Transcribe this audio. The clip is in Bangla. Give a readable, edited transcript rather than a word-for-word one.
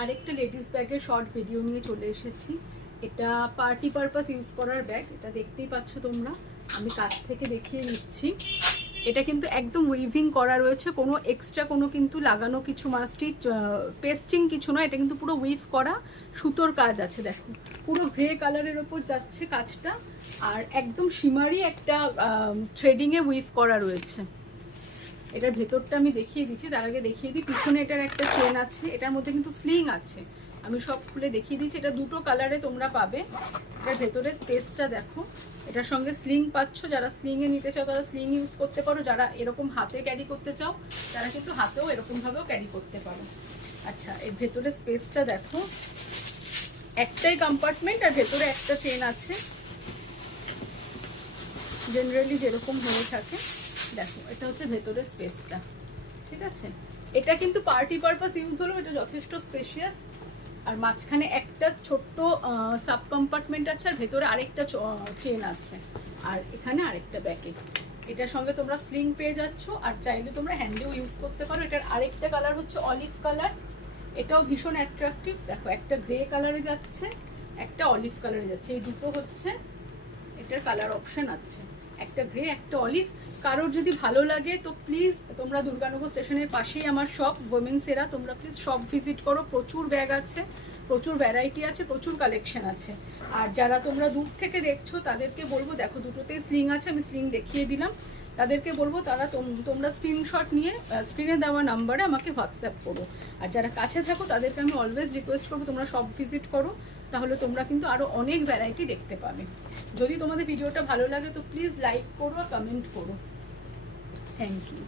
আরেকটা লেডিস ব্যাগের শর্ট ভিডিও নিয়ে চলে এসেছি। এটা পার্টি পারপাস ইউজ করার ব্যাগ। এটা দেখতেই পাচ্ছ তোমরা, আমি কাছ থেকে দেখিয়ে নিচ্ছি। এটা কিন্তু একদম উইভিং করা রয়েছে, কোনো এক্সট্রা কোনো কিন্তু লাগানো কিছু স্টিচ পেস্টিং কিছু নয়। এটা কিন্তু পুরো উইভ করা সুতোর কাজ আছে। দেখো পুরো গ্রে কালারের ওপর যাচ্ছে কাজটা, আর একদম শিমারি একটা থ্রেডিংয়ে উইভ করা রয়েছে। এটার ভেতরটা আমি দেখিয়ে দিচ্ছি, তার আগে দেখিয়ে দিই পিছনে এটার একটা চেন আছে। এটার মধ্যে কিন্তু স্লিং আছে, আমি সব খুলে দেখিয়ে দিচ্ছি। এটা দুটো কালারে তোমরা পাবে। এটার ভেতরে স্পেসটা দেখো, এটার সঙ্গে স্লিং পাচ্ছ। যারা স্লিংয়ে নিতে চাও তারা স্লিং ইউজ করতে পারো, যারা এরকম হাতে ক্যারি করতে চাও তারা কিন্তু হাতেও এরকমভাবেও ক্যারি করতে পারো। আচ্ছা, এর ভেতরে স্পেসটা দেখো, একটাই কম্পার্টমেন্ট আর ভেতরে একটা চেন আছে, জেনারেলি যেরকম হয়ে থাকে। দেখো এটা হচ্ছে ভেতরের স্পেসটা, ঠিক আছে। এটা কিন্তু পার্টি পারপাস ইউজ হলো, এটা যথেষ্ট স্পেশিয়াস। আর মাঝখানে একটা ছোট্ট সাব কম্পার্টমেন্ট আছে, আর ভেতরে আরেকটা চেন আছে, আর এখানে আরেকটা ব্যাগে। এটার সঙ্গে তোমরা স্লিং পেয়ে যাচ্ছ, আর চাইলে তোমরা হ্যান্ডেও ইউজ করতে পারো। এটার আরেকটা কালার হচ্ছে অলিভ কালার, এটাও ভীষণ অ্যাট্রাকটিভ। দেখো একটা গ্রে কালারে যাচ্ছে, একটা অলিভ কালারে যাচ্ছে। এই দুটো হচ্ছে এটার কালার অপশন আছে, একটা গ্রে একটা অলিভ। কারোর যদি ভালো লাগে তো প্লিজ তোমরা দুর্গানগর স্টেশনের পাশেই আমার শপ উইমেন্স এরা, তোমরা প্লিজ শপ ভিজিট করো। প্রচুর ব্যাগ আছে, প্রচুর ভ্যারাইটি আছে, প্রচুর কালেকশন আছে। আর যারা তোমরা দূর থেকে দেখছো তাদেরকে বলবো, দেখো দুটোতেই স্লিং আছে, আমি স্লিং দেখিয়ে দিলাম। তাদেরকে বলবো তারা তোমরা স্ক্রিনশট নিয়ে স্ক্রিনে দেওয়া নাম্বারে আমাকে হোয়াটসঅ্যাপ করো। আর যারা কাছে থাকো তাদেরকে আমি অলওয়েজ রিকোয়েস্ট করবো তোমরা শপ ভিজিট করো, তাহলে তোমরা কিন্তু আরও অনেক ভ্যারাইটি দেখতে পাবে। যদি তোমাদের ভিডিওটা ভালো লাগে তো প্লিজ লাইক করো, কমেন্ট করো। Thank you.